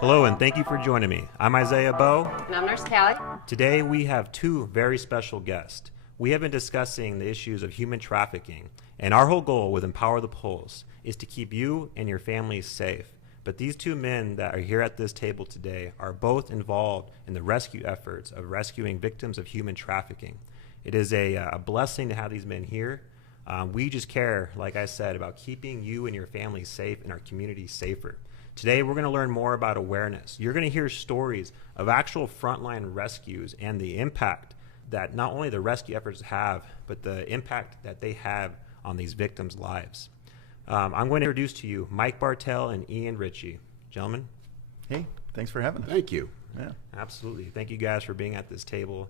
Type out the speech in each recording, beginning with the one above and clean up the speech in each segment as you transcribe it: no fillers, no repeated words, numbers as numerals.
Hello, and thank you for joining me. I'm Isaiah Bowe. And I'm Nurse Callie. Today we have two very special guests. We have been discussing the issues of human trafficking, and our whole goal with Empower the Pulse is to keep you and your families safe. But these two men that are here at this table today are both involved in the rescue efforts of rescuing victims of human trafficking. It is a blessing to have these men here. We just care, like I said, about keeping you and your family safe and our community safer. Today, we're going to learn more about awareness. You're going to hear stories of actual frontline rescues and the impact that not only the rescue efforts have, but the impact that they have on these victims' lives. I'm going to introduce to you Mike Bartel and Ian Ritchie. Gentlemen. Hey, thanks for having us. Thank you. Yeah. Absolutely. Thank you guys for being at this table.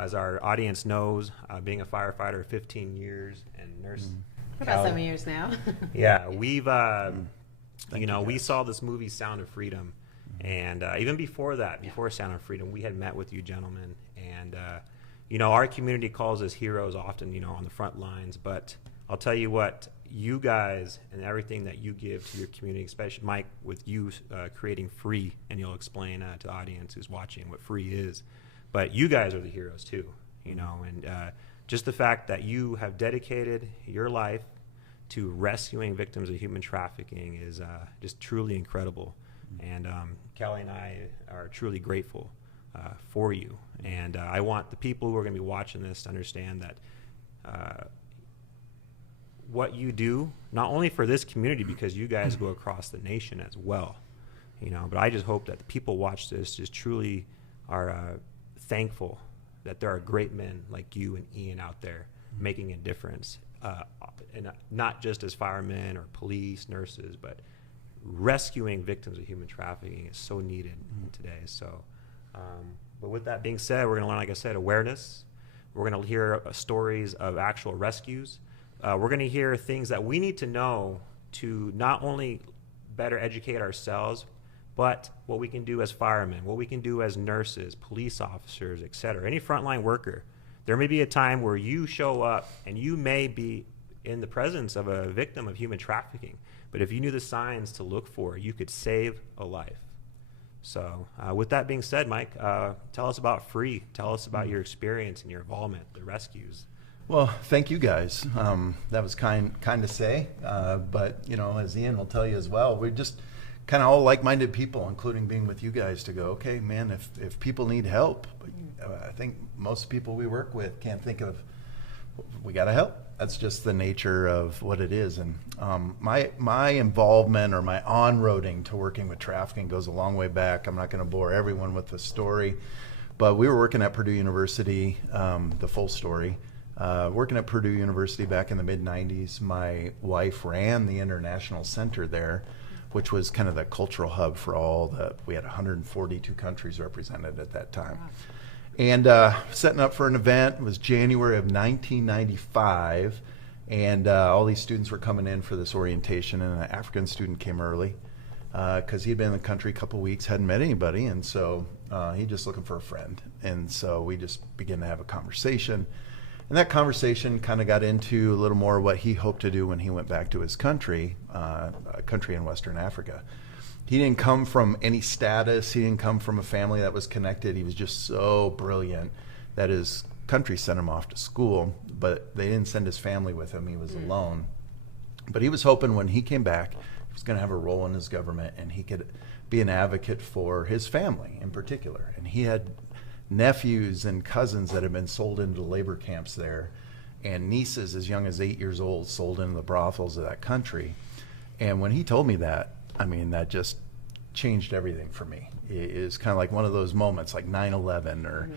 As our audience knows, being a firefighter 15 years and nurse. About 7 years now. Yeah, we've... we saw this movie Sound of Freedom, and even before that, before Sound of Freedom, we had met with you gentlemen, and our community calls us heroes often, on the front lines, but I'll tell you what, you guys and everything that you give to your community, especially Mike with you creating F.R.E.E., and you'll explain to the audience who's watching what F.R.E.E. is, but you guys are the heroes too, and just the fact that you have dedicated your life to rescuing victims of human trafficking is just truly incredible. And Callie and I are truly grateful for you. And I want the people who are going to be watching this to understand that what you do, not only for this community, because you guys go across the nation as well, but I just hope that the people watch this just truly are thankful that there are great men like you and Ian out there making a difference. And not just as firemen or police, nurses, but rescuing victims of human trafficking is so needed today. So, but with that being said, we're going to learn, like I said, awareness. We're going to hear stories of actual rescues. We're going to hear things that we need to know to not only better educate ourselves, but what we can do as firemen, what we can do as nurses, police officers, et cetera. Any frontline worker. There may be a time where you show up and you may be in the presence of a victim of human trafficking, but if you knew the signs to look for, you could save a life. So with that being said, Mike, tell us about F.R.E.E. Tell us about your experience and your involvement, the rescues. Well, thank you guys. That was kind to say, but as Ian will tell you as well, we're just kind of all like-minded people, including being with you guys to go, okay, man, if people need help, I think most people we work with can't think of, we got to help. That's just the nature of what it is. And my involvement or my on-roading to working with trafficking goes a long way back. I'm not going to bore everyone with the story, but we were working at Purdue University, the full story, working at Purdue University back in the mid-90s. My wife ran the international center there, which was kind of the cultural hub for we had 142 countries represented at that time. Wow. And setting up for an event, it was January of 1995, and all these students were coming in for this orientation, and an African student came early because he'd been in the country a couple weeks, hadn't met anybody, and so he just looking for a friend. And so we just began to have a conversation, and that conversation kind of got into a little more what he hoped to do when he went back to his country, a country in Western Africa. He didn't come from any status. He didn't come from a family that was connected. He was just so brilliant that his country sent him off to school, but they didn't send his family with him. He was alone. But he was hoping when he came back, he was going to have a role in his government and he could be an advocate for his family in particular. And he had nephews and cousins that had been sold into labor camps there, and nieces as young as 8 years old sold into the brothels of that country. And when he told me that, that just changed everything for me. It is kind of like one of those moments like 9/11 or,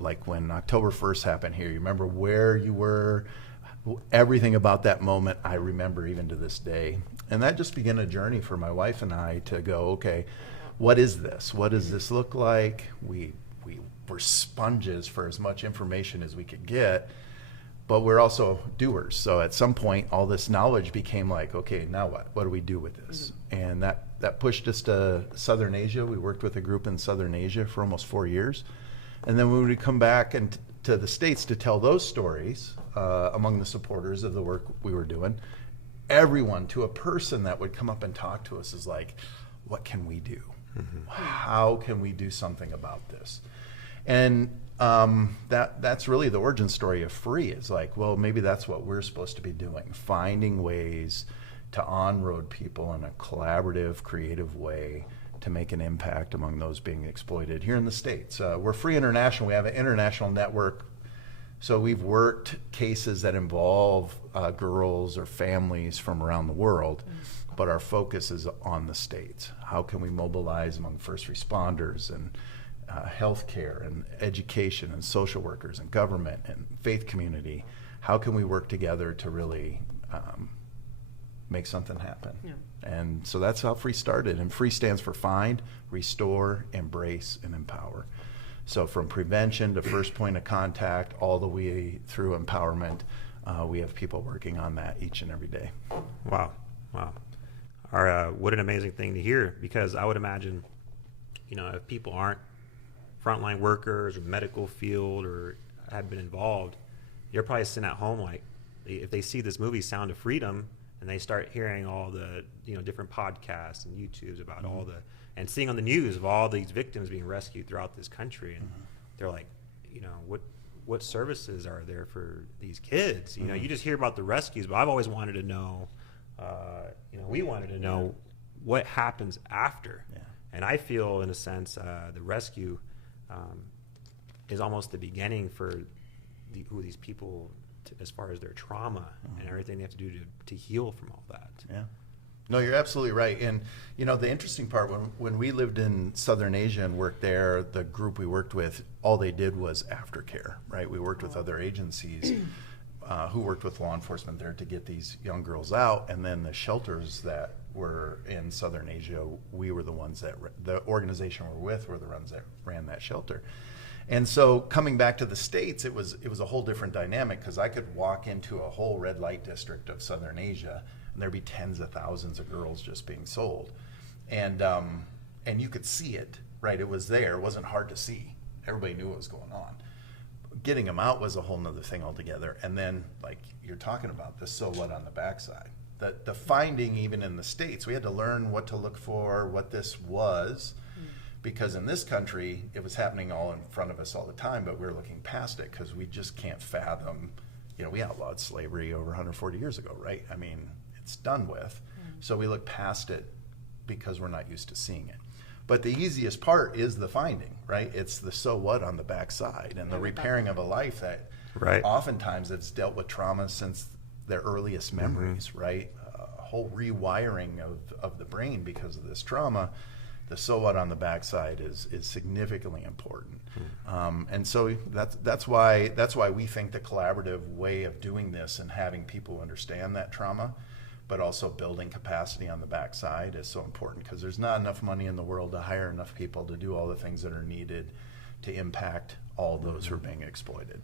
like when October 1st happened here. You remember where you were, everything about that moment I remember even to this day. And that just began a journey for my wife and I to go, okay, what is this? What does this look like? We were sponges for as much information as we could get, but we're also doers. So at some point, all this knowledge became like, okay, now what? What do we do with this? And that pushed us to Southern Asia. We worked with a group in Southern Asia for almost 4 years. And then when we come back and to the States to tell those stories among the supporters of the work we were doing. Everyone, to a person that would come up and talk to us, is like, what can we do? How can we do something about this? And that's really the origin story of F.R.E.E. It's like, well, maybe that's what we're supposed to be doing, finding ways to on-road people in a collaborative, creative way to make an impact among those being exploited here in the States. We're F.R.E.E. International. We have an international network. So we've worked cases that involve girls or families from around the world, but our focus is on the States. How can we mobilize among first responders and healthcare and education and social workers and government and faith community? How can we work together to really make something happen? Yeah. And so that's how F.R.E.E. started. And F.R.E.E. stands for Find, Restore, Embrace, and Empower. So from prevention to first point of contact, all the way through empowerment, we have people working on that each and every day. Wow. What an amazing thing to hear, because I would imagine, if people aren't frontline workers or medical field or have been involved, you're probably sitting at home like, if they see this movie Sound of Freedom and they start hearing all the different podcasts and YouTubes about all the, and seeing on the news of all these victims being rescued throughout this country, and they're like, what services are there for these kids? You just hear about the rescues, but I've always wanted to know, we wanted to know what happens after. Yeah. And I feel, in a sense, the rescue is almost the beginning for who these people, as far as their trauma and everything they have to do to heal from all that. Yeah. No, you're absolutely right. And, the interesting part, when we lived in Southern Asia and worked there, the group we worked with, all they did was aftercare, right? We worked with other agencies who worked with law enforcement there to get these young girls out. And then the shelters that were in Southern Asia, we were the ones that, the organization we're with were the ones that ran that shelter. And so coming back to the States, it was a whole different dynamic, because I could walk into a whole red light district of Southern Asia and there'd be tens of thousands of girls just being sold. And you could see it, right? It was there. It wasn't hard to see. Everybody knew what was going on. Getting them out was a whole nother thing altogether. And then, like you're talking about, the so what on the backside. The finding, even in the States, we had to learn what to look for, what this was, because in this country, it was happening all in front of us all the time, but we were looking past it because we just can't fathom. We outlawed slavery over 140 years ago, right? I mean, it's done with. So we look past it because we're not used to seeing it. But the easiest part is the finding, right? It's the so what on the backside, and the repairing of a life that oftentimes it's dealt with trauma since their earliest memories, right? A whole rewiring of the brain because of this trauma. The so what on the backside is significantly important. And so that's why we think the collaborative way of doing this and having people understand that trauma, but also building capacity on the backside, is so important, because there's not enough money in the world to hire enough people to do all the things that are needed to impact all those who are being exploited.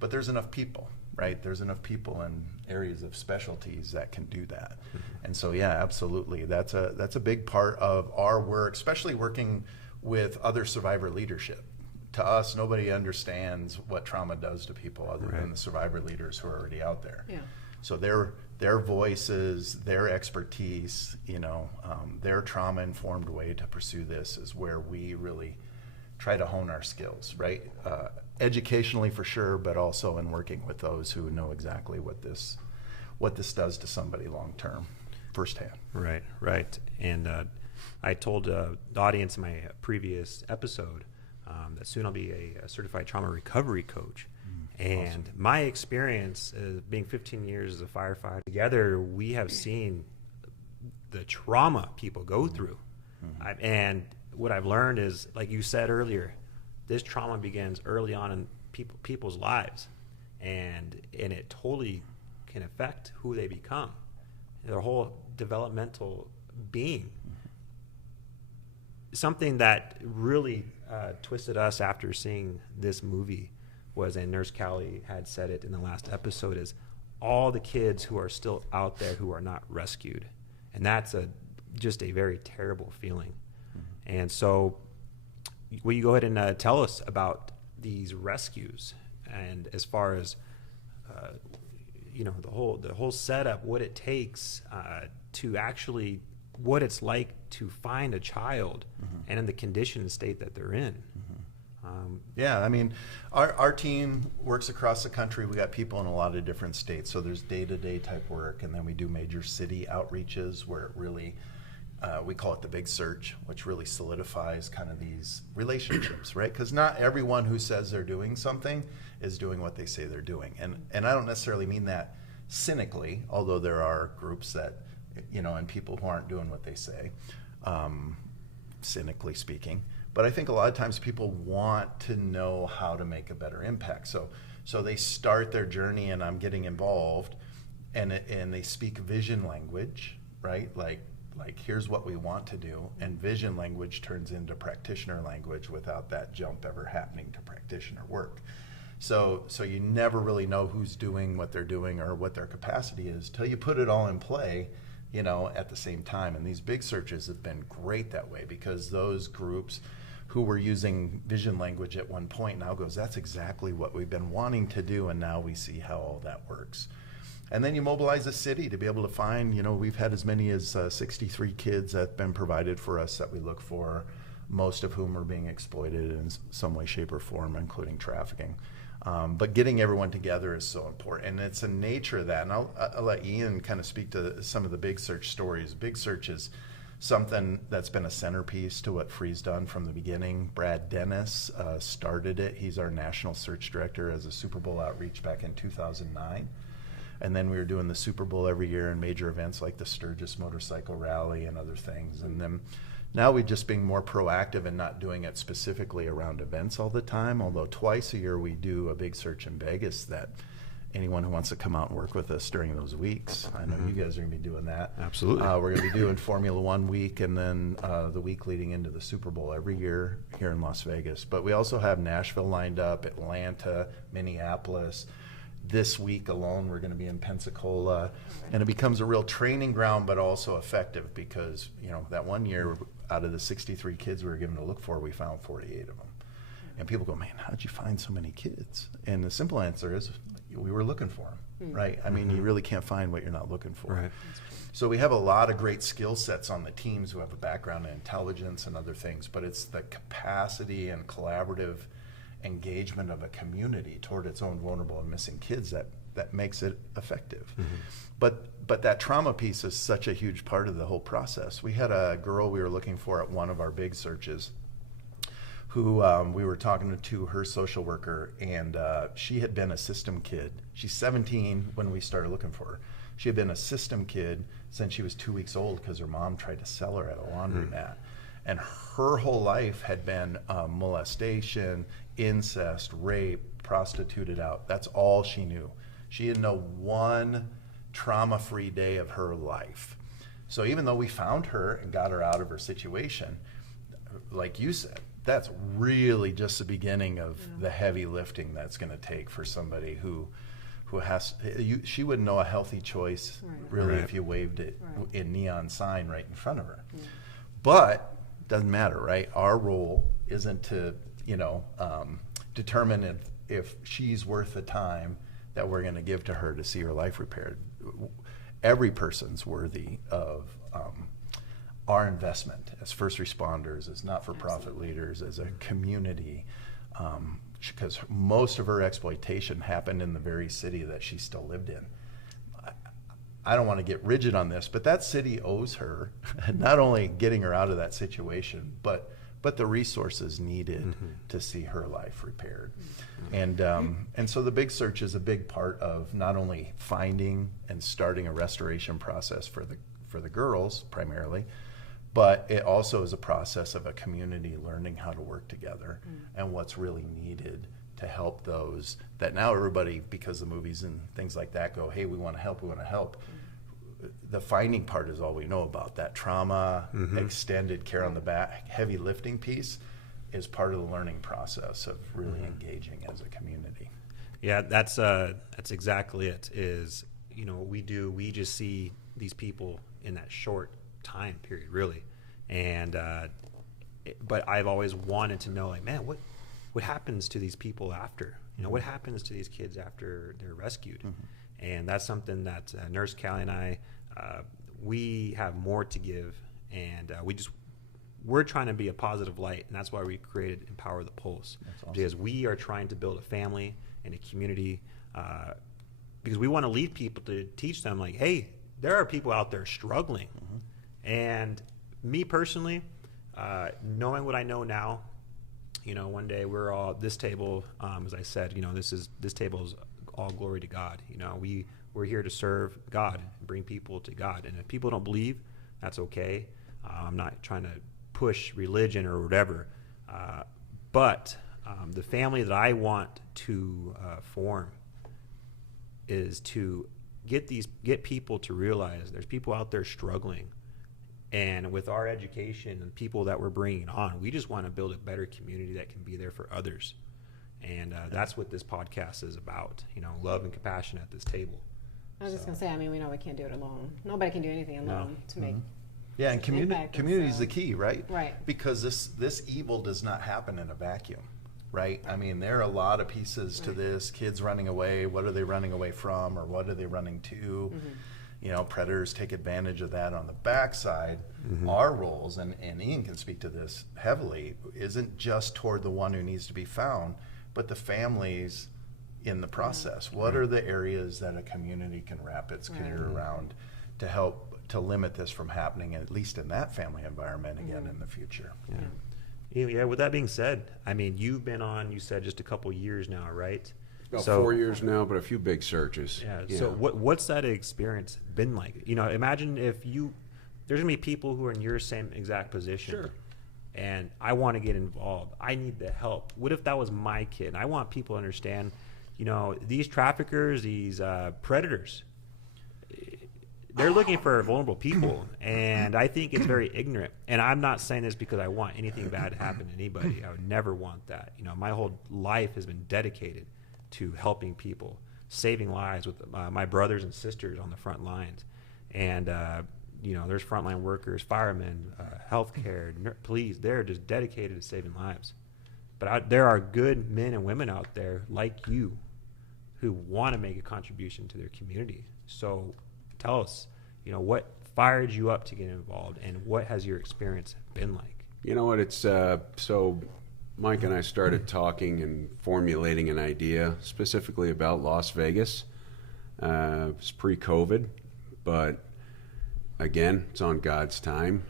But there's enough people, right? There's enough people in areas of specialties that can do that. And so, yeah, absolutely. That's a big part of our work, especially working with other survivor leadership. To us, nobody understands what trauma does to people other than the survivor leaders who are already out there. Yeah. So their voices, their expertise, their trauma-informed way to pursue this is where we really try to hone our skills, right? Educationally for sure, but also in working with those who know exactly what this does to somebody long term, firsthand. Right. And I told the audience in my previous episode that soon I'll be a certified trauma recovery coach. And awesome. My experience being 15 years as a firefighter, together we have seen the trauma people go through. And what I've learned is, like you said earlier, this trauma begins early on in people's lives, and it totally can affect who they become, their whole developmental being. Something that really twisted us after seeing this movie was, and Nurse Callie had said it in the last episode, is all the kids who are still out there who are not rescued. And that's just a very terrible feeling. And so will you go ahead and tell us about these rescues and as far as the whole setup, what it takes to actually, what it's like to find a child and in the condition and state that they're in. Yeah, I mean, our team works across the country. We got people in a lot of different states, so there's day-to-day type work, and then we do major city outreaches where it really, we call it the big search, which really solidifies kind of these relationships, right? Because not everyone who says they're doing something is doing what they say they're doing. And I don't necessarily mean that cynically, although there are groups that, and people who aren't doing what they say, cynically speaking. But I think a lot of times people want to know how to make a better impact. So they start their journey, and I'm getting involved, and they speak vision language, right? Like here's what we want to do, and vision language turns into practitioner language without that jump ever happening to practitioner work. So you never really know who's doing what they're doing or what their capacity is till you put it all in play, at the same time. And these big searches have been great that way, because those groups who were using vision language at one point now goes, that's exactly what we've been wanting to do, and now we see how all that works. And then you mobilize a city to be able to find, we've had as many as 63 kids that have been provided for us that we look for, most of whom are being exploited in some way, shape, or form, including trafficking. But getting everyone together is so important, and it's a nature of that. And I'll let Ian kind of speak to some of the big search stories. Big search is something that's been a centerpiece to what F.R.E.E's done from the beginning. Brad Dennis started it. He's our national search director as a Super Bowl outreach back in 2009. And then we were doing the Super Bowl every year and major events like the Sturgis Motorcycle Rally and other things. And then now we're just being more proactive and not doing it specifically around events all the time, although twice a year we do a big search in Vegas that anyone who wants to come out and work with us during those weeks. I know you guys are going to be doing that. Absolutely. We're going to be doing Formula One week, and then the week leading into the Super Bowl every year here in Las Vegas. But we also have Nashville lined up, Atlanta, Minneapolis. This week alone, we're going to be in Pensacola, and it becomes a real training ground, but also effective, because that one year, out of the 63 kids we were given to look for, we found 48 of them. And people go, man, how'd you find so many kids? And the simple answer is, we were looking for them, right? I mean, you really can't find what you're not looking for. Right. So we have a lot of great skill sets on the teams who have a background in intelligence and other things, but it's the capacity and collaborative engagement of a community toward its own vulnerable and missing kids that makes it effective. But that trauma piece is such a huge part of the whole process. We had a girl we were looking for at one of our big searches who we were talking to her social worker, and she had been a system kid. She's 17 when we started looking for her. She had been a system kid since she was 2 weeks old because her mom tried to sell her at a laundromat. And her whole life had been molestation, incest, rape, prostituted out. That's all she knew. She didn't know one trauma-free day of her life. So even though we found her and got her out of her situation, like you said, that's really just the beginning of the heavy lifting that's going to take for somebody who has, she wouldn't know a healthy choice, really, if you waved it in neon sign right in front of her. But doesn't matter, right? Our role isn't to, determine if she's worth the time that we're going to give to her to see her life repaired. Every person's worthy of our investment as first responders, as not-for-profit leaders, as a community, because most of her exploitation happened in the very city that she still lived in. I don't want to get rigid on this, but that city owes her not only getting her out of that situation, but the resources needed to see her life repaired. And so the big search is a big part of not only finding and starting a restoration process for the girls primarily, but it also is a process of a community learning how to work together and what's really needed to help those that now everybody, because the movies and things like that go, hey, we want to help, we want to help. The finding part is all we know about. That trauma, extended care on the back, heavy lifting piece is part of the learning process of really engaging as a community. Yeah, that's exactly it. Is what we do, we just see these people in that short time period, really. And but I've always wanted to know, like, man, what happens to these people after? What happens to these kids after they're rescued? And that's something that Nurse Callie and I, we have more to give, and we're trying to be a positive light, and that's why we created Empower the Pulse. That's awesome. Because we are trying to build a family and a community, because we want to lead people to teach them, like, hey, there are people out there struggling. And me personally, knowing what I know now, one day we're all this table, as I said, this table is all glory to God. We're here to serve God and bring people to God. And if people don't believe, that's okay. I'm not trying to push religion or whatever, but the family that I want to form is to get people to realize there's people out there struggling, and with our education and people that we're bringing on, we just want to build a better community that can be there for others, and that's what this podcast is about. Love and compassion at this table. I was just gonna say, we know we can't do it alone. Nobody can do anything alone to make. Yeah, and community is the key, right? Right. Because this evil does not happen in a vacuum, right? There are a lot of pieces to this. Kids running away. What are they running away from, or what are they running to? Predators take advantage of that on the backside. Our roles, and Ian can speak to this heavily, isn't just toward the one who needs to be found, but the families in the process. What are the areas that a community can wrap its gear around to help to limit this from happening, at least in that family environment again in the future? Yeah. With that being said, you've been on, you said, just a couple years now, right? About 4 years now, but a few big searches. Yeah. So what's that experience been like? Imagine if there's gonna be people who are in your same exact position. Sure. And I want to get involved. I need the help. What if that was my kid? And I want people to understand, these traffickers, these predators, they're looking for vulnerable people, and I think it's very ignorant. And I'm not saying this because I want anything bad to happen to anybody. I would never want that. My whole life has been dedicated to helping people, saving lives with my brothers and sisters on the front lines. And, there's frontline workers, firemen, healthcare, police. They're just dedicated to saving lives. But there are good men and women out there like you who want to make a contribution to their community. So tell us, what fired you up to get involved, and what has your experience been like? You know what, it's so Mike and I started talking and formulating an idea specifically about Las Vegas. It's pre-COVID, but again, it's on God's time.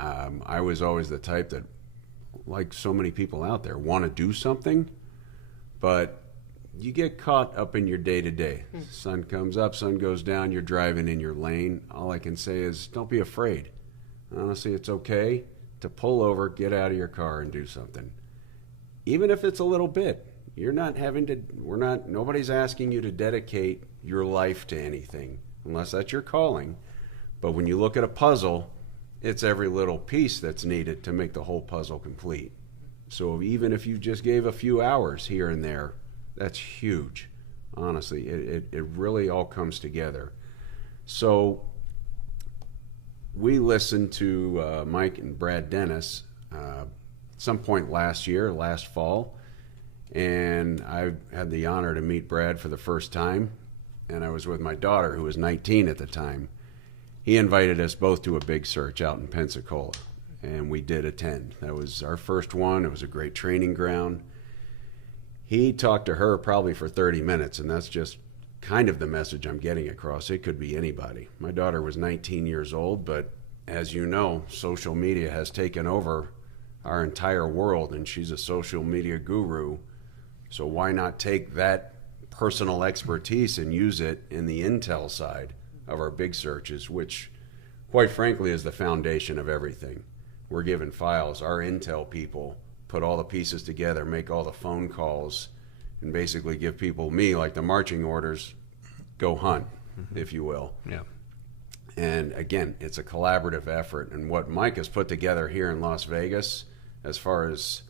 I was always the type that, like so many people out there, want to do something, but you get caught up in your day-to-day. Sun comes up, sun goes down, you're driving in your lane. All I can say is don't be afraid. Honestly, it's okay to pull over, get out of your car, and do something. Even if it's a little bit. Nobody's asking you to dedicate your life to anything, unless that's your calling. But when you look at a puzzle, it's every little piece that's needed to make the whole puzzle complete. So even if you just gave a few hours here and there, that's huge. Honestly, it really all comes together. So we listened to Mike and Brad Dennis at some point last fall, and I had the honor to meet Brad for the first time, and I was with my daughter, who was 19 at the time. He invited us both to a big search out in Pensacola, and we did attend. That was our first one. It was a great training ground. He talked to her probably for 30 minutes, and that's just kind of the message I'm getting across. It could be anybody. My daughter was 19 years old, but as you know, social media has taken over our entire world, and she's a social media guru. So why not take that personal expertise and use it in the intel side of our big searches, which, quite frankly, is the foundation of everything. We're given files. Our intel people put all the pieces together, make all the phone calls, and basically give people, like the marching orders, go hunt, if you will. Yeah. And again, it's a collaborative effort. And what Mike has put together here in Las Vegas, as far as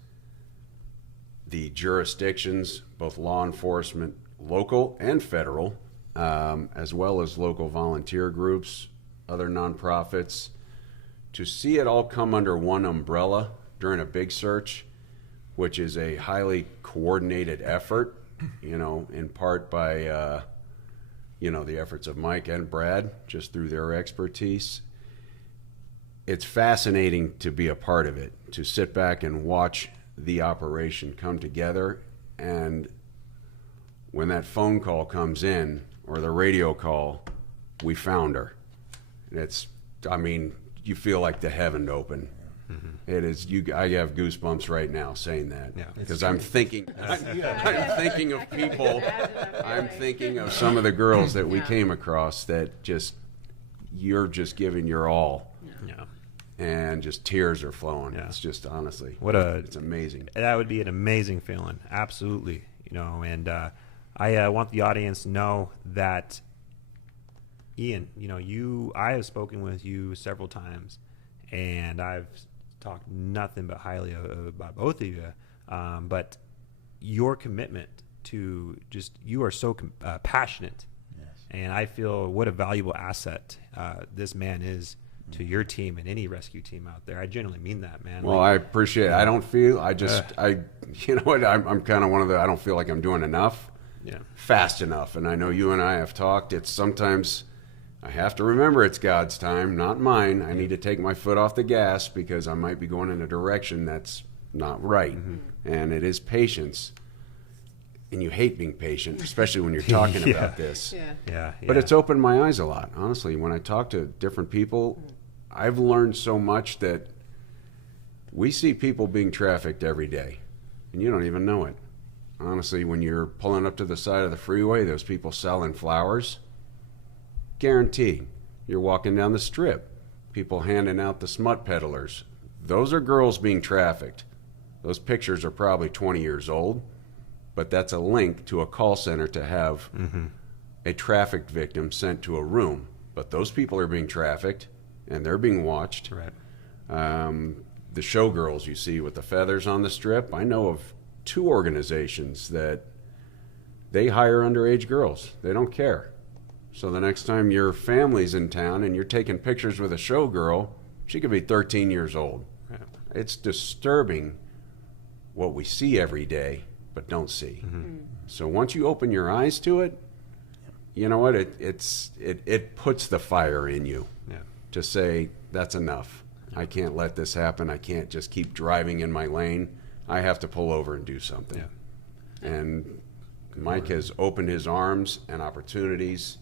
the jurisdictions, both law enforcement, local and federal, as well as local volunteer groups, other nonprofits, to see it all come under one umbrella during a big search, which is a highly coordinated effort, in part by, the efforts of Mike and Brad, just through their expertise. It's fascinating to be a part of it, to sit back and watch the operation come together. And when that phone call comes in, or the radio call, we found her. You feel like the heaven open. Mm-hmm. It is. I have goosebumps right now saying that, because I'm thinking of people. I'm thinking of some of the girls that we came across that you're just giving your all, and just tears are flowing. Yeah. It's just, honestly, it's amazing. That would be an amazing feeling, absolutely. And I want the audience to know that, Ian, I have spoken with you several times, and I've talked nothing but highly about both of you. But your commitment to you are so passionate. Yes. And I feel what a valuable asset this man is to your team and any rescue team out there. I genuinely mean that, man. Well, I appreciate it. I don't feel, I'm kind of one of I don't feel like I'm doing enough, fast enough. And I know you and I have talked. It's sometimes I have to remember it's God's time, not mine. I need to take my foot off the gas because I might be going in a direction that's not right. Mm-hmm. And it is patience. And you hate being patient, especially when you're talking about this. Yeah. But it's opened my eyes a lot. Honestly, when I talk to different people, I've learned so much that we see people being trafficked every day, and you don't even know it. Honestly, when you're pulling up to the side of the freeway, those people selling flowers, guarantee. You're walking down the strip, people handing out the smut peddlers. Those are girls being trafficked. Those pictures are probably 20 years old, but that's a link to a call center to have a trafficked victim sent to a room. But those people are being trafficked, and they're being watched. Right. The showgirls you see with the feathers on the strip, I know of 2 organizations that they hire underage girls. They don't care. So the next time your family's in town and you're taking pictures with a showgirl, she could be 13 years old. Yeah. It's disturbing what we see every day, but don't see. Mm-hmm. So once you open your eyes to it, you know what? It puts the fire in you to say, that's enough. I can't let this happen. I can't just keep driving in my lane. I have to pull over and do something. Yeah. And Mike has opened his arms and opportunities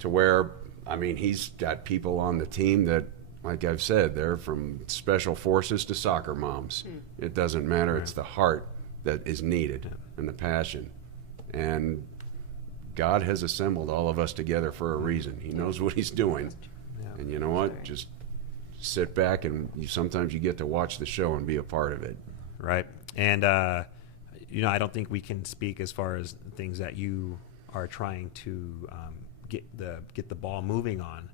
to where, he's got people on the team that, like I've said, they're from special forces to soccer moms. It doesn't matter. It's the heart that is needed and the passion. And God has assembled all of us together for a reason. He knows what he's doing. And you know what? Just sit back, and sometimes you get to watch the show and be a part of it. Right. And, I don't think we can speak as far as things that you are trying to get the ball moving on.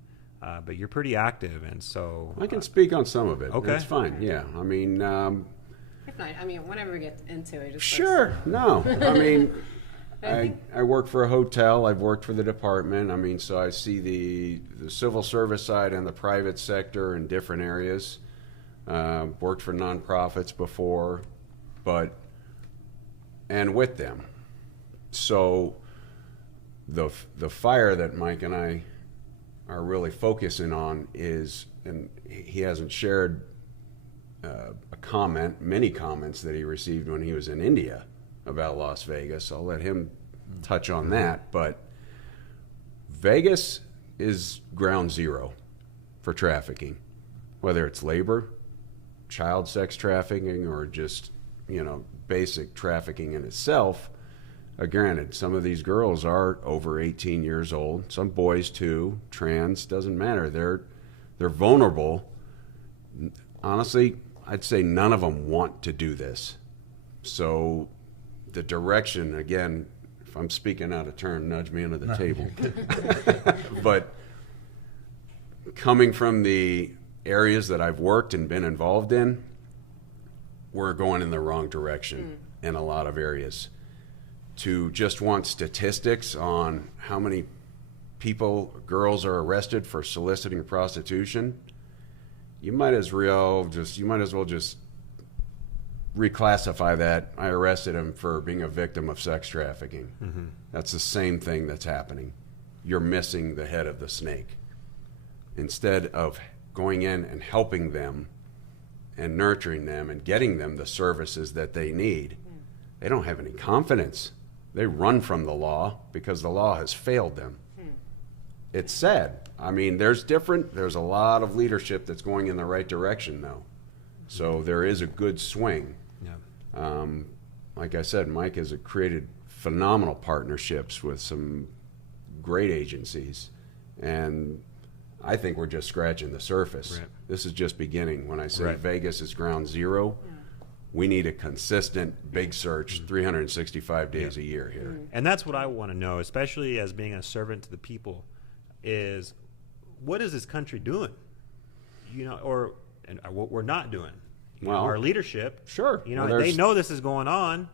But you're pretty active, and so I can speak on some of it. Okay, that's fine. Yeah, if not, whenever we get into it, just sure. No, I work for a hotel. I've worked for the department. So I see the civil service side and the private sector in different areas. Worked for nonprofits before, and with them. So the fire that Mike and I are really focusing on is, and he hasn't shared many comments that he received when he was in India about Las Vegas. I'll let him touch on that. But Vegas is ground zero for trafficking, whether it's labor, child sex trafficking, or just, basic trafficking in itself. Granted, some of these girls are over 18 years old. Some boys too. Trans, doesn't matter. They're vulnerable. Honestly, I'd say none of them want to do this. So the direction, again, if I'm speaking out of turn, nudge me under the table. But coming from the areas that I've worked and been involved in, we're going in the wrong direction in a lot of areas. To just want statistics on how many girls are arrested for soliciting prostitution, you might as well just reclassify that. I arrested him for being a victim of sex trafficking. That's the same thing that's happening. You're missing the head of the snake. Instead of going in and helping them and nurturing them and getting them the services that they need, they don't have any confidence. They run from the law because the law has failed them. It's sad. I mean, there's a lot of leadership that's going in the right direction, though. So there is a good swing. Yeah. Like I said, Mike has created phenomenal partnerships with some great agencies, and I think we're just scratching the surface. Right. This is just beginning. When I say Vegas is ground zero, we need a consistent big search 365 days a year here. And that's what I want to know, especially as being a servant to the people, is what is this country doing? Or what we're not doing. Our leadership, they know this is going on,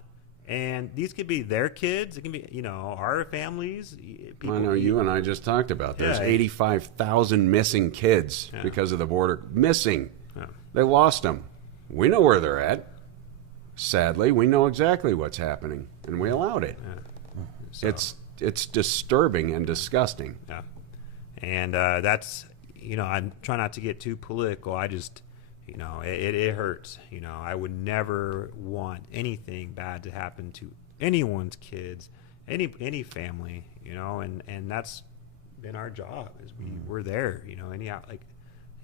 and these could be their kids. It can be, our families. People, I know you and I just talked about. There's 85,000 missing kids because of the border. Missing. Yeah. They lost them. We know where they're at. Sadly, we know exactly what's happening, and we allowed it. Yeah. So. It's disturbing and disgusting. Yeah. And that's, I try not to get too political. I just, it hurts. I would never want anything bad to happen to anyone's kids, any family, and that's been our job, is we're there, anyhow,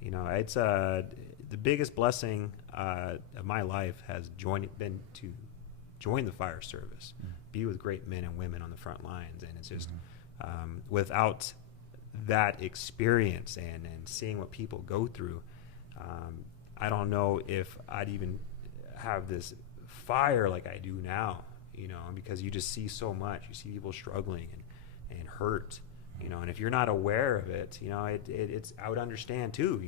it's the biggest blessing of my life has been to join the fire service, be with great men and women on the front lines, and it's just without that experience and seeing what people go through, I don't know if I'd even have this fire like I do now, because you just see so much. You see people struggling and hurt, and if you're not aware of it, it's, I would understand too,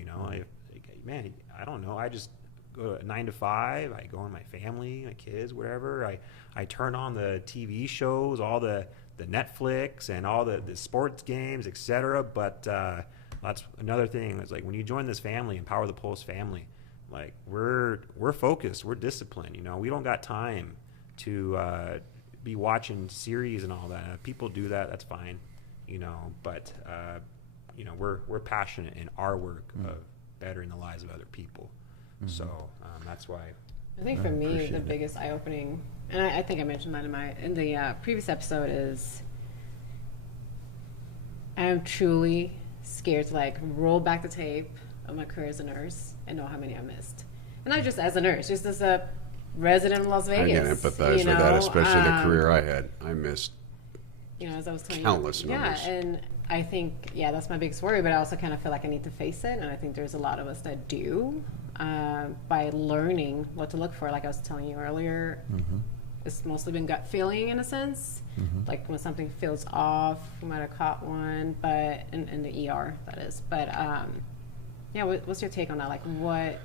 man, I don't know. I just go 9 to 5. I go on my family, my kids, whatever. I turn on the TV shows, all the Netflix and all the sports games, etc. But that's another thing. It's like when you join this family, Empower the Pulse family, like we're focused, we're disciplined. We don't got time to be watching series and all that. People do that, that's fine, But we're passionate in our work of bettering the lives of other people. So that's why. I think for me, the biggest eye-opening, and I think I mentioned that in the previous episode, is I am truly scared to roll back the tape of my career as a nurse and know how many I missed. And not just as a nurse, just as a resident of Las Vegas. I can empathize with that, especially the career I had. I missed as I was telling countless numbers. Yeah, and I think, that's my biggest worry, but I also kind of feel like I need to face it, and I think there's a lot of us that do, by learning what to look for. Like I was telling you earlier, it's mostly been gut feeling in a sense, like when something feels off, we might have caught one, but in the ER, that is. But what's your take on that? Like what?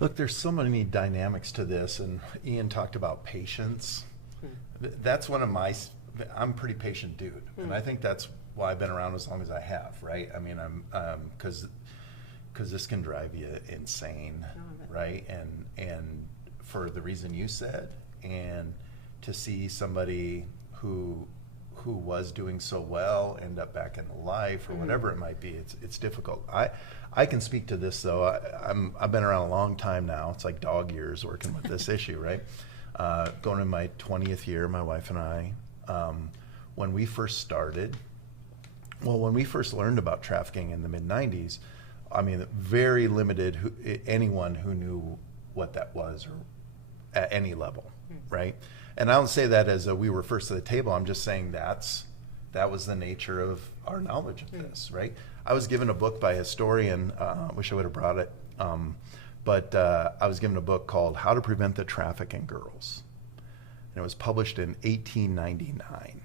Look, there's so many dynamics to this, and Ian talked about patience. That's one of I'm a pretty patient dude, and I think that's why I've been around as long as I have, right? I mean, I'm because this can drive you insane, right? And for the reason you said, and to see somebody who was doing so well end up back in life or whatever it might be, it's difficult. I can speak to this though. I've been around a long time now. It's like dog years working with this issue, right? Going in my 20th year, my wife and I, when we first started. Well, when we first learned about trafficking in the mid-'90s, I mean, very limited anyone who knew what that was or at any level, right? And I don't say that as we were first to the table. I'm just saying that was the nature of our knowledge of this, right? I was given a book by a historian, wish I would have brought it, but I was given a book called How to Prevent the Trafficking Girls. And it was published in 1899.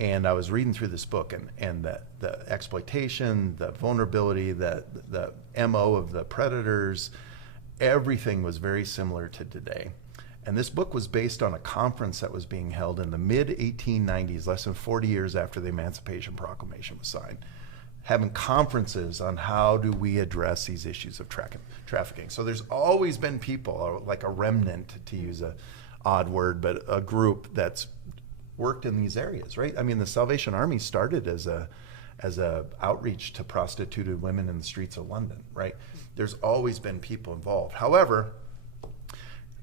And I was reading through this book, and the exploitation, the vulnerability, the MO of the predators, everything was very similar to today. And this book was based on a conference that was being held in the mid-1890s, less than 40 years after the Emancipation Proclamation was signed. having conferences on how do we address these issues of trafficking. So there's always been people, like a remnant, to use a odd word, but a group that's worked in these areas, right? I mean, the Salvation Army started as a outreach to prostituted women in the streets of London, right? There's always been people involved. However,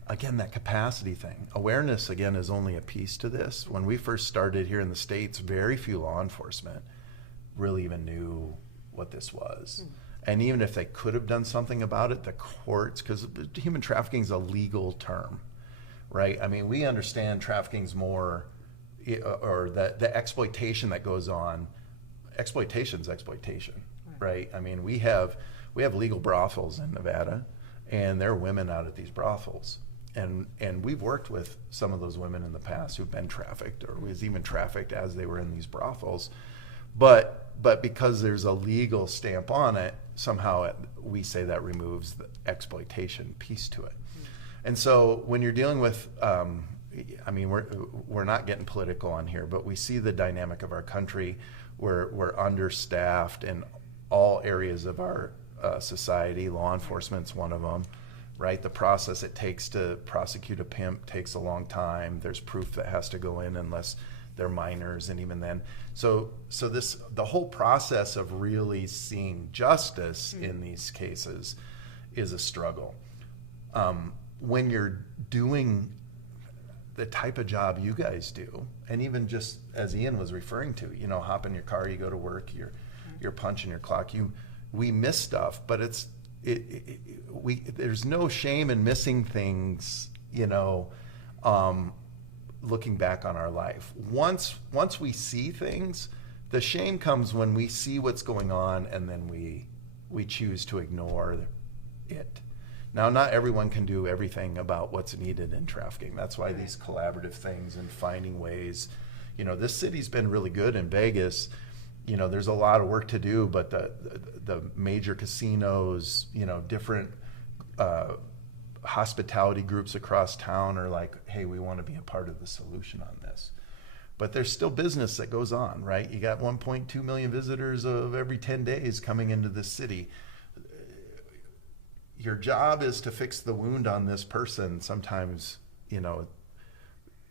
again, that capacity thing, awareness, again, is only a piece to this. When we first started here in the States, very few law enforcement really even knew what this was. And even if they could have done something about it, the courts, because human trafficking is a legal term, right? I mean, we understand trafficking's more, or the exploitation that goes on. Exploitation's exploitation, right? I mean, we have legal brothels in Nevada, and there are women out at these brothels. And we've worked with some of those women in the past who've been trafficked or was even trafficked as they were in these brothels. But because there's a legal stamp on it, somehow we say that removes the exploitation piece to it. And so when you're dealing with, I mean, we're not getting political on here, but we see the dynamic of our country. We're understaffed in all areas of our society. Law enforcement's one of them, right? The process it takes to prosecute a pimp takes a long time. There's proof that has to go in unless they're minors, and even then. So the whole process of really seeing justice in these cases is a struggle. When you're doing the type of job you guys do, and even just as Ian was referring to, you know, hop in your car, you go to work, you're punching your clock. We miss stuff, but there's no shame in missing things, you know, looking back on our life. Once we see things, the shame comes when we see what's going on and then we choose to ignore it. Now, not everyone can do everything about what's needed in trafficking. That's why these collaborative things and finding ways, you know, this city's been really good in Vegas. You know, there's a lot of work to do, but the major casinos, you know, different hospitality groups across town are like, hey, we want to be a part of the solution on this. But there's still business that goes on, right? You got 1.2 million visitors of every 10 days coming into this city. Your job is to fix the wound on this person. Sometimes, you know,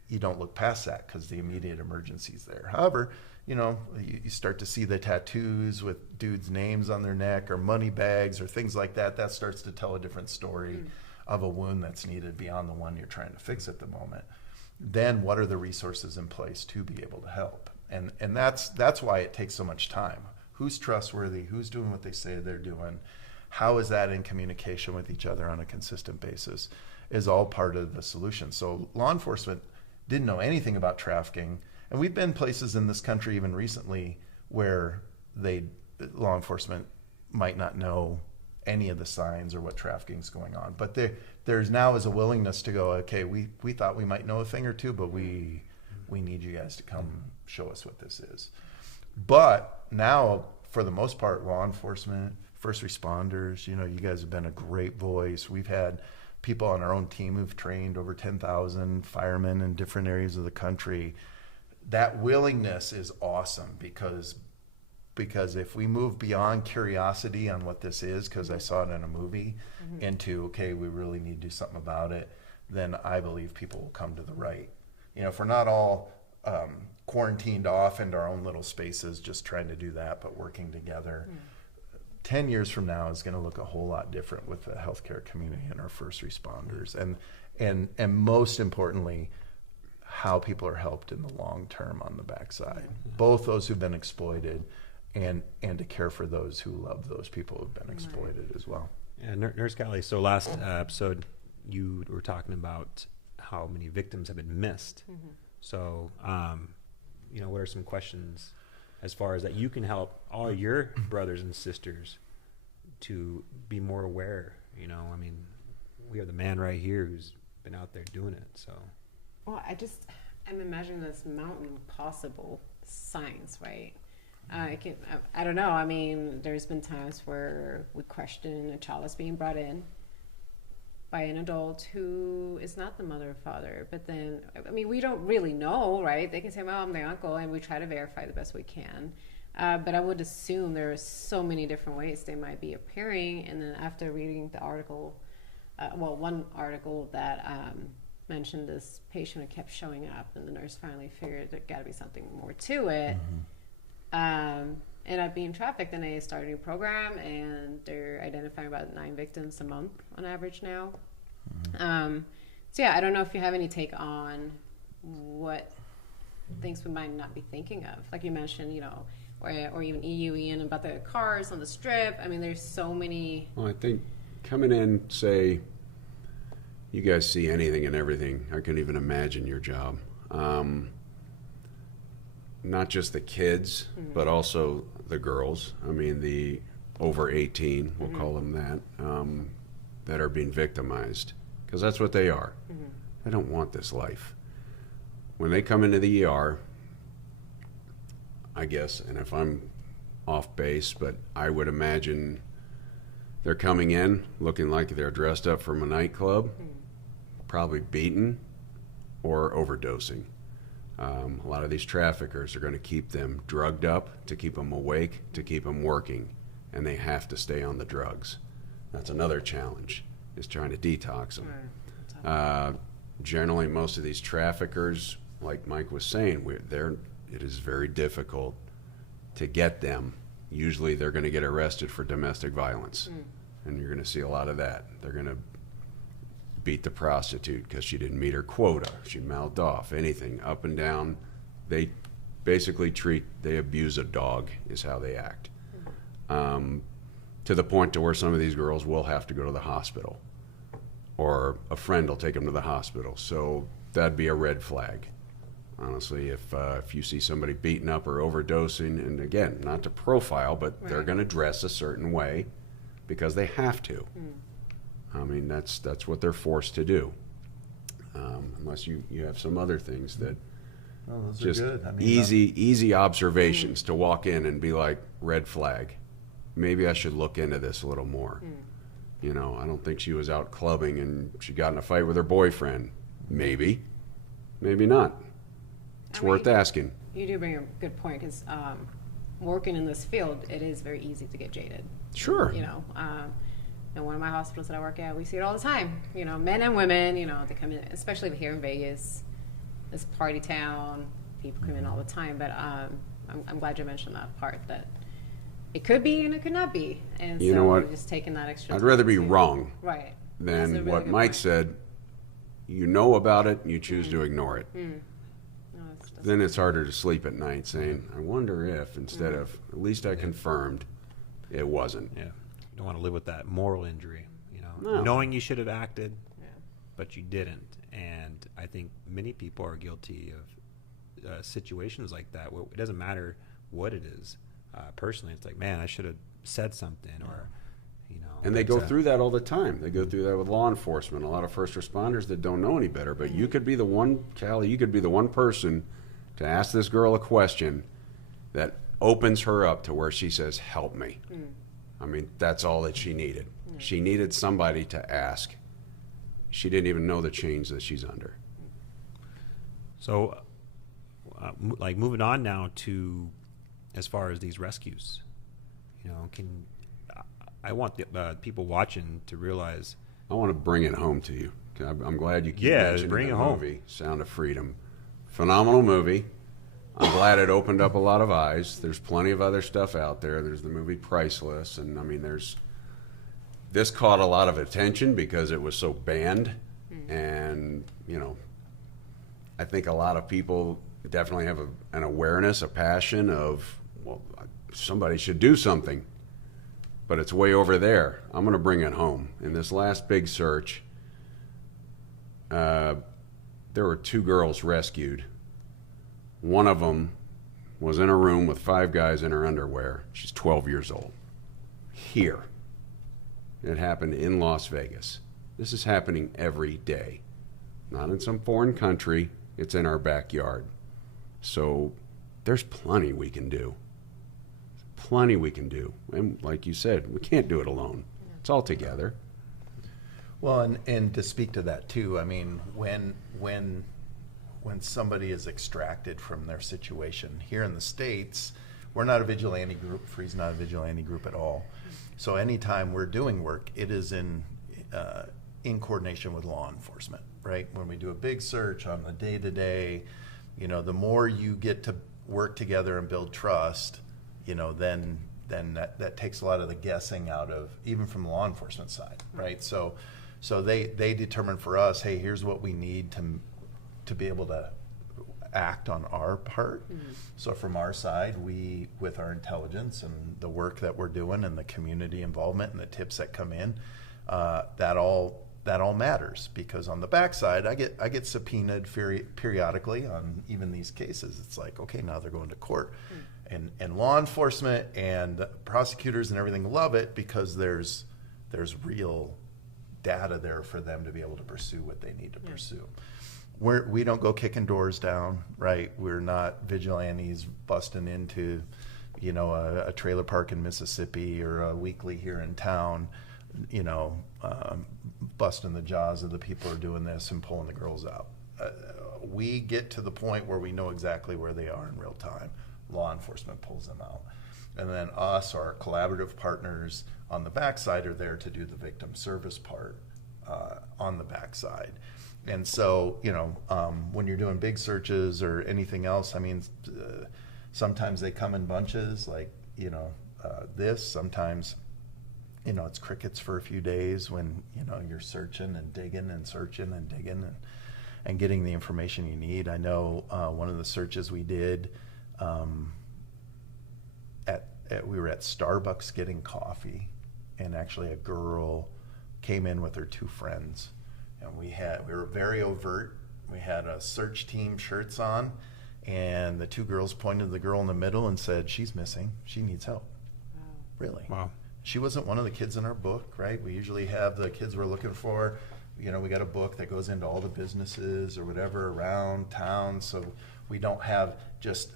you don't look past that because the immediate emergency is there. However, you know, you start to see the tattoos with dudes' names on their neck or money bags or things like that. That starts to tell a different story of a wound that's needed beyond the one you're trying to fix at the moment. Then what are the resources in place to be able to help? And that's why it takes so much time. Who's trustworthy? Who's doing what they say they're doing? How is that in communication with each other on a consistent basis is all part of the solution. So law enforcement didn't know anything about trafficking. And we've been places in this country even recently where law enforcement might not know any of the signs or what trafficking is going on. But there's now is a willingness to go, okay, we thought we might know a thing or two, but we need you guys to come show us what this is. But now, for the most part, law enforcement, first responders, you know, you guys have been a great voice. We've had people on our own team who've trained over 10,000 firemen in different areas of the country. That willingness is awesome because if we move beyond curiosity on what this is, because I saw it in a movie, into, okay, we really need to do something about it, then I believe people will come to the right. You know, if we're not all quarantined off into our own little spaces, just trying to do that, but working together, 10 years from now is going to look a whole lot different with the healthcare community and our first responders. And most importantly, how people are helped in the long term on the backside. Both those who've been exploited and to care for those who love those people who've been exploited as well. Yeah, Nurse Callie, so last episode you were talking about how many victims have been missed. So, you know, what are some questions as far as that you can help all your brothers and sisters to be more aware? You know, I mean, we have the man right here who's been out there doing it, so. Well, I'm imagining this mountain impossible signs, right? I don't know. I mean, there's been times where we question a child that's being brought in by an adult who is not the mother or father. But then, I mean, we don't really know, right? They can say, well, I'm their uncle, and we try to verify the best we can. But I would assume there are so many different ways they might be appearing. And then after reading the article, one article that mentioned this patient who kept showing up, and the nurse finally figured there got to be something more to it. Ended up being trafficked, and they started a new program, and they're identifying about 9 victims a month on average now. So yeah, I don't know if you have any take on what things we might not be thinking of, like you mentioned, you know, or even Ian, about the cars on the strip. I mean, there's so many. Well, I think coming in, say, you guys see anything and everything. I couldn't even imagine your job. Not just the kids, but also the girls. I mean, the over 18, we'll call them that are being victimized, because that's what they are. They don't want this life. When they come into the ER, I guess, and if I'm off base, but I would imagine they're coming in looking like they're dressed up from a nightclub, probably beaten or overdosing. A lot of these traffickers are going to keep them drugged up, to keep them awake, to keep them working, and they have to stay on the drugs. That's another challenge, is trying to detox them. Generally, most of these traffickers, like Mike was saying, it is very difficult to get them. Usually they're going to get arrested for domestic violence, and you're going to see a lot of that. They're going to beat the prostitute because she didn't meet her quota, she mouthed off, anything up and down. They basically they abuse a dog is how they act, to the point to where some of these girls will have to go to the hospital, or a friend will take them to the hospital. So that'd be a red flag, honestly, if you see somebody beaten up or overdosing. And again, not to profile, but they're going to dress a certain way because they have to. I mean, that's what they're forced to do, unless you have some other things that those just are good. I mean, easy observations to walk in and be like, red flag. Maybe I should look into this a little more. You know, I don't think she was out clubbing and she got in a fight with her boyfriend. Maybe not. It's worth asking. You do bring a good point, because working in this field, it is very easy to get jaded. Sure. You know, in one of my hospitals that I work at, we see it all the time. You know, men and women, you know, they come in, especially here in Vegas, this party town, people come in all the time. But I'm glad you mentioned that part, that it could be and it could not be. And you so know what? just taking that extra I'd time rather be to- wrong Right. than That's a really what good Mike point. said. You know about it and you choose to ignore it. No, that's Then it's harder to sleep at night saying, I wonder if, instead of, at least I confirmed it wasn't. Yeah. You don't want to live with that moral injury, you know, No. knowing you should have acted, Yeah. but you didn't. And I think many people are guilty of situations like that. It doesn't matter what it is. Personally, it's like, man, I should have said something, or, you know. And they go through that all the time. They go through that with law enforcement, a lot of first responders that don't know any better. But you could be the one, Callie, you could be the one person to ask this girl a question that opens her up to where she says, help me. I mean, that's all that she needed. She needed somebody to ask. She didn't even know the change that she's under. So, like, moving on now to, as far as these rescues, you know, I want the people watching to realize. I want to bring it home to you. I'm glad you keep mentioning bring that it home. movie, Sound of Freedom. Phenomenal movie. I'm glad it opened up a lot of eyes. There's plenty of other stuff out there. There's the movie Priceless, and I mean, this caught a lot of attention because it was so banned, and you know, I think a lot of people definitely have an awareness, a passion of, well, somebody should do something, but it's way over there. I'm going to bring it home. In this last big search, there were 2 girls rescued. One of them was in a room with 5 guys in her underwear. She's 12 years old. Here. It happened in Las Vegas. This is happening every day. Not in some foreign country. It's in our backyard. So there's plenty we can do. Plenty we can do. And like you said, we can't do it alone. It's all together. Well, and to speak to that too, I mean, when somebody is extracted from their situation here in the States, we're not a vigilante group. F.R.E.E.'s not a vigilante group at all. So anytime we're doing work, it is in coordination with law enforcement, right? When we do a big search on the day-to-day, you know, the more you get to work together and build trust, you know, then that takes a lot of the guessing out of, even from the law enforcement side, right? So they determine for us, hey, here's what we need to be able to act on our part. So from our side, we, with our intelligence and the work that we're doing and the community involvement and the tips that come in, that all matters, because on the backside, I get subpoenaed periodically on even these cases. It's like, okay, now they're going to court, and law enforcement and prosecutors and everything love it because there's real data there for them to be able to pursue what they need to pursue. We don't go kicking doors down, right? We're not vigilantes busting into, you know, a trailer park in Mississippi or a weekly here in town, you know, busting the jaws of the people who are doing this and pulling the girls out. We get to the point where we know exactly where they are in real time. Law enforcement pulls them out. And then us, our collaborative partners on the backside, are there to do the victim service part on the backside. And so, you know, when you're doing big searches or anything else, I mean, sometimes they come in bunches, like, you know, sometimes, you know, it's crickets for a few days when, you know, you're searching and digging and searching and digging and getting the information you need. I know one of the searches we did, we were at Starbucks getting coffee, and actually a girl came in with her two friends. And we were very overt. We had a search team shirts on, and the two girls pointed to the girl in the middle and said, "She's missing. She needs help." Wow. Really? Wow. She wasn't one of the kids in our book, right? We usually have the kids we're looking for. You know, we got a book that goes into all the businesses or whatever around town, so we don't have just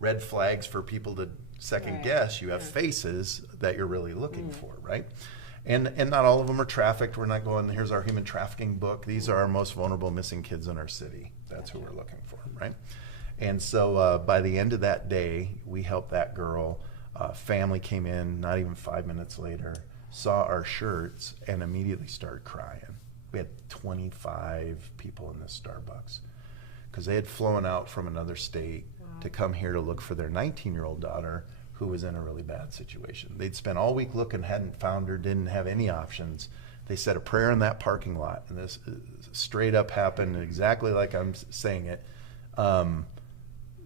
red flags for people to second guess. You have faces that you're really looking for, right? And not all of them are trafficked. We're not going, here's our human trafficking book. These are our most vulnerable missing kids in our city. That's who we're looking for, right? And so by the end of that day, we helped that girl. Family came in not even 5 minutes later, saw our shirts, and immediately started crying. We had 25 people in this Starbucks because they had flown out from another state to come here to look for their 19-year-old daughter who was in a really bad situation. They'd spent all week looking, hadn't found her, didn't have any options. They said a prayer in that parking lot, and this straight up happened exactly like I'm saying it.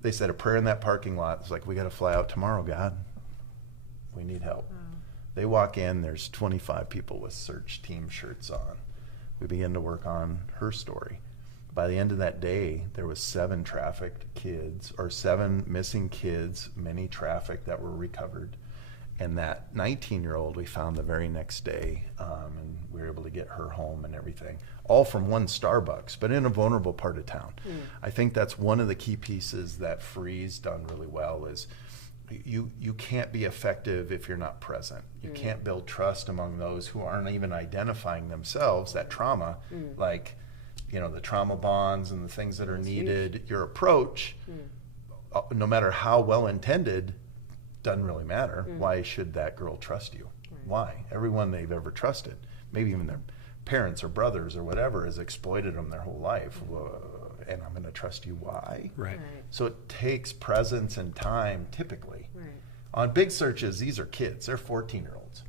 They said a prayer in that parking lot. It's like, we got to fly out tomorrow, God. We need help. Wow. They walk in, there's 25 people with search team shirts on. We begin to work on her story. By the end of that day, there was 7 trafficked kids, or 7 missing kids, many trafficked, that were recovered. And that 19-year-old we found the very next day, and we were able to get her home and everything, all from one Starbucks, but in a vulnerable part of town. I think that's one of the key pieces that F.R.E.E.'s done really well is you can't be effective if you're not present. You can't build trust among those who aren't even identifying themselves, that trauma, like, you know, the trauma bonds and the things that are needed. Your approach, no matter how well intended, doesn't really matter. Why should that girl trust you? Why? Everyone they've ever trusted, maybe even their parents or brothers or whatever, has exploited them their whole life. And I'm going to trust you. Why? Right. So it takes presence and time, typically. On big searches, these are kids. They're 14-year-olds.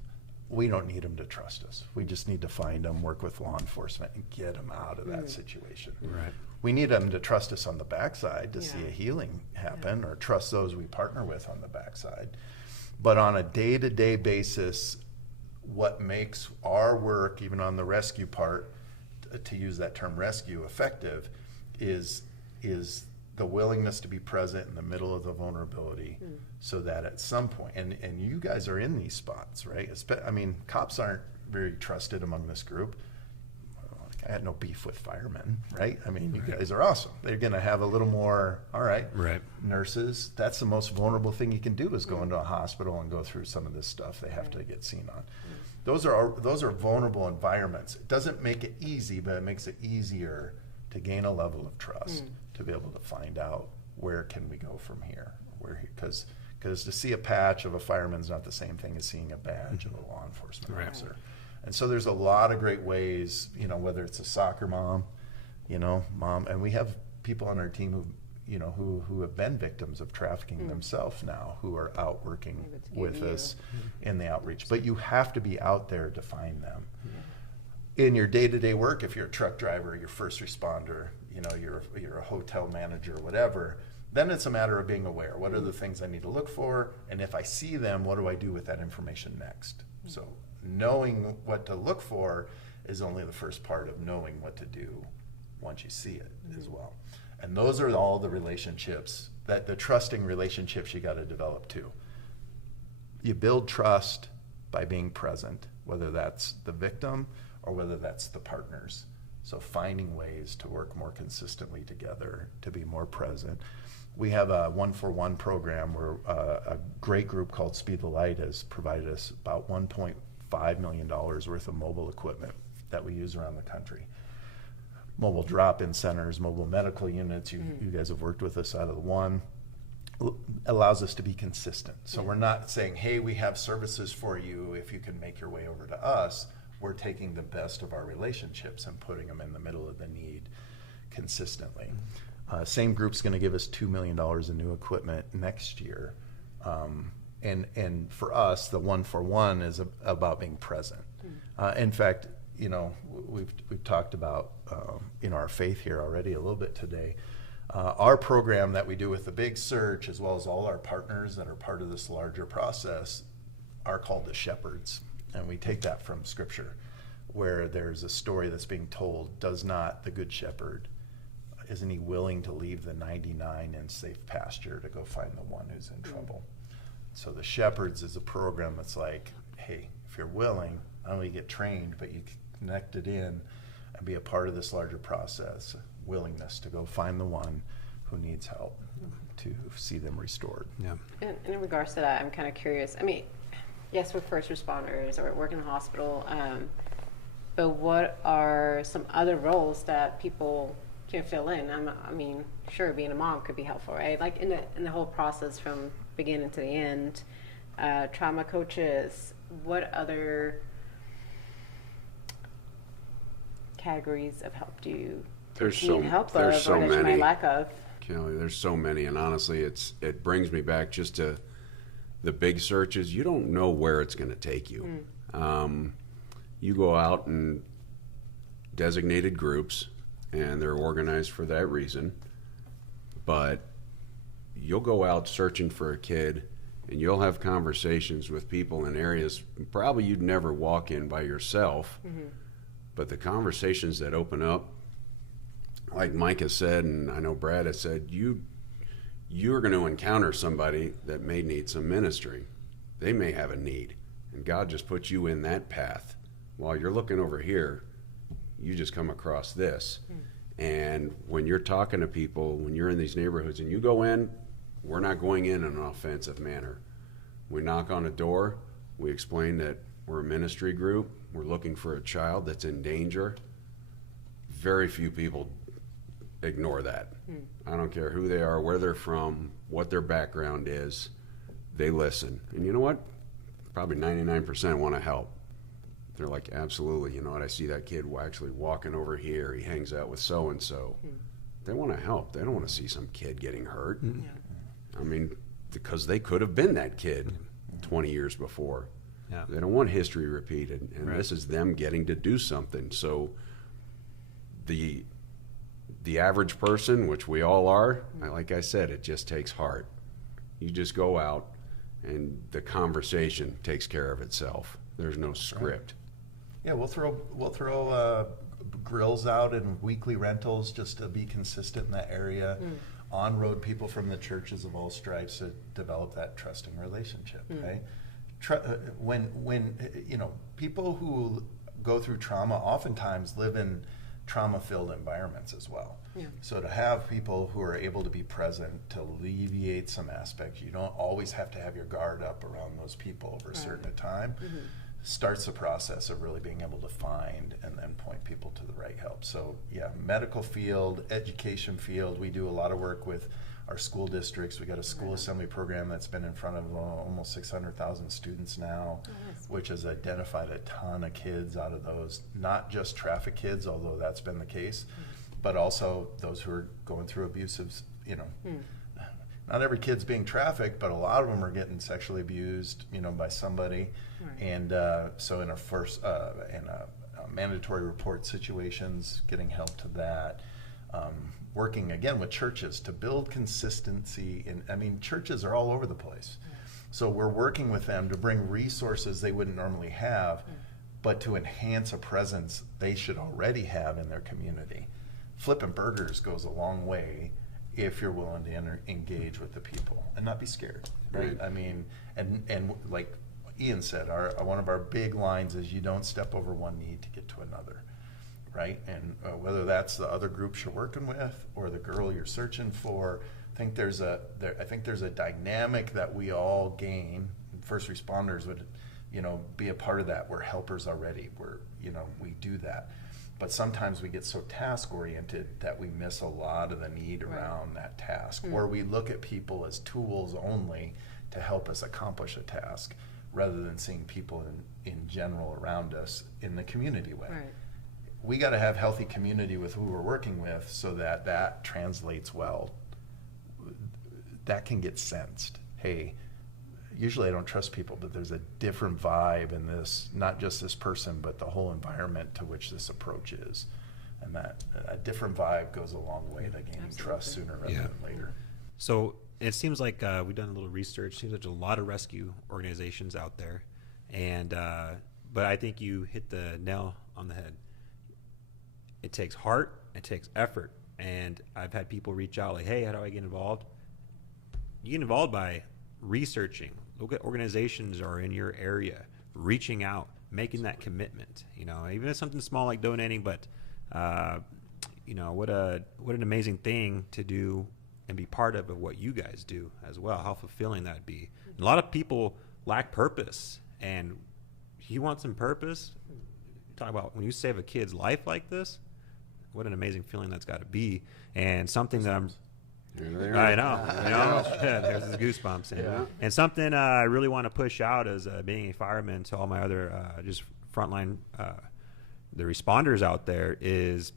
We don't need them to trust us. We just need to find them, work with law enforcement, and get them out of that situation. Right. We need them to trust us on the backside to see a healing happen, or trust those we partner with on the backside. But on a day-to-day basis, what makes our work, even on the rescue part, to use that term rescue, effective, is the willingness to be present in the middle of the vulnerability, so that at some point, and you guys are in these spots, right? I mean, cops aren't very trusted among this group. I had no beef with firemen, right? I mean, you guys are awesome. They're going to have a little more, all right. Nurses, that's the most vulnerable thing you can do, is go into a hospital and go through some of this stuff they have to get seen on. Those are vulnerable environments. It doesn't make it easy, but it makes it easier to gain a level of trust, to be able to find out where can we go from here. Because Because to see a patch of a fireman is not the same thing as seeing a badge of a law enforcement Right. officer. And so there's a lot of great ways, whether it's a soccer mom, mom, and we have people on our team who have been victims of trafficking themselves now, who are out working with us in the outreach. But you have to be out there to find them. In your day-to-day work, if you're a truck driver, you're first responder, you're a hotel manager, whatever, then it's a matter of being aware. What are the things I need to look for? And if I see them, what do I do with that information next? So knowing what to look for is only the first part of knowing what to do once you see it as well. And those are all the relationships, the trusting relationships you got to develop too. You build trust by being present, whether that's the victim or whether that's the partners. So finding ways to work more consistently together, to be more present. We have a 1-for-1 program where a great group called Speed the Light has provided us about $1.5 million worth of mobile equipment that we use around the country. Mobile drop-in centers, mobile medical units. You guys have worked with us out of the one. Allows us to be consistent. So we're not saying, hey, we have services for you if you can make your way over to us. We're taking the best of our relationships and putting them in the middle of the need consistently. Same group's going to give us $2 million in new equipment next year. And for us, the 1-for-1 is about being present. In fact, we've talked about our faith here already a little bit today. Our program that we do with the big search, as well as all our partners that are part of this larger process, are called the shepherds. And we take that from Scripture, where there's a story that's being told, does not the good shepherd, isn't he willing to leave the 99 in safe pasture to go find the one who's in trouble? So the shepherds is a program that's like, hey, if you're willing, not only get trained, but you connected in and be a part of this larger process, willingness to go find the one who needs help to see them restored. Yeah. And in regards to that, I'm kind of curious. I mean, yes, we're first responders or work in the hospital, but what are some other roles that people can fill in? I mean, sure, being a mom could be helpful, right? Like in the whole process from beginning to the end, trauma coaches. What other categories of help do you need help of, or that you may lack of? Kelly, there's so many, and honestly, it brings me back just to the big searches. You don't know where it's going to take you. You go out in designated groups, and they're organized for that reason, but you'll go out searching for a kid, and you'll have conversations with people in areas probably you'd never walk in by yourself, but the conversations that open up, like Mike has said, and I know Brad has said, you're going to encounter somebody that may need some ministry. They may have a need, and God just puts you in that path. While you're looking over here, you just come across this. And when you're talking to people, when you're in these neighborhoods and you go in, we're not going in an offensive manner. We knock on a door, we explain that we're a ministry group, we're looking for a child that's in danger. Very few people ignore that. I don't care who they are, where they're from, what their background is, they listen. And you know what? Probably 99% want to help. They're like, absolutely, you know what, I see that kid actually walking over here, he hangs out with so-and-so. They want to help. They don't want to see some kid getting hurt. I mean, because they could have been that kid 20 years before. They don't want history repeated, and this is them getting to do something. So the average person, which we all are, like I said, it just takes heart. You just go out, and the conversation takes care of itself. There's no script. Yeah, we'll throw grills out and weekly rentals just to be consistent in that area. On-road people from the churches of all stripes to develop that trusting relationship, right? When people who go through trauma oftentimes live in trauma-filled environments as well. So to have people who are able to be present to alleviate some aspects, you don't always have to have your guard up around those people over a certain time. Starts the process of really being able to find and then point people to the right help. So yeah, medical field, education field, we do a lot of work with our school districts. We got a school assembly program that's been in front of almost 600,000 students now, which has identified a ton of kids out of those, not just traffic kids, although that's been the case, but also those who are going through abusive, you know, not every kid's being trafficked, but a lot of them are getting sexually abused, you know, by somebody. And so in a mandatory report situations, getting help to that. Working again with churches to build consistency churches are all over the place. So we're working with them to bring resources they wouldn't normally have, but to enhance a presence they should already have in their community. Flipping burgers goes a long way if you're willing to engage with the people and not be scared, right? I mean, and like Ian said, one of our big lines is you don't step over one need to get to another. Right, and whether that's the other groups you're working with or the girl you're searching for, I think there's a dynamic that we all gain. First responders would, you know, be a part of that. We're helpers already. We do that, but sometimes we get so task oriented that we miss a lot of the need around that task, or we look at people as tools only to help us accomplish a task, rather than seeing people in general around us in the community way. Right. We got to have healthy community with who we're working with so that translates well. That can get sensed. Hey, usually I don't trust people, but there's a different vibe in this, not just this person, but the whole environment to which this approach is. And that a different vibe goes a long way to gaining trust sooner rather than later. So it seems like we've done a little research. It seems like there's a lot of rescue organizations out there. And but I think you hit the nail on the head. It takes heart, it takes effort, and I've had people reach out like, hey, how do I get involved? You get involved by researching. Look at organizations that are in your area, reaching out, making that commitment. You know, even if it's something small like donating, but you know, what an amazing thing to do and be part of what you guys do as well. How fulfilling that'd be. A lot of people lack purpose, and you want some purpose. Talk about when you save a kid's life like this. What an amazing feeling that's got to be, and something that I know, you know, there's the goosebumps, and something I really want to push out as being a fireman to all my other just frontline the responders out there is,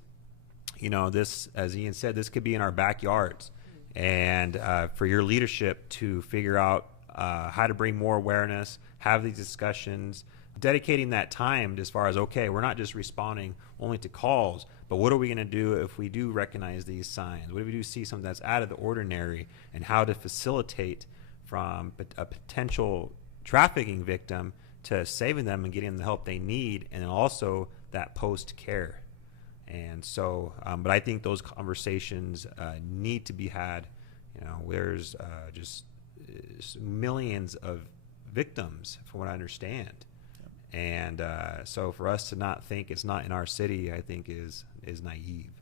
you know, this, as Ian said, this could be in our backyards, and for your leadership to figure out how to bring more awareness, have these discussions, dedicating that time as far as, okay, we're not just responding only to calls, but what are we going to do if we do recognize these signs? What if we do see something that's out of the ordinary, and how to facilitate from a potential trafficking victim to saving them and getting the help they need, and also that post-care. And so, but I think those conversations need to be had. You know, there's just millions of victims, from what I understand. And so for us to not think it's not in our city, I think is naive.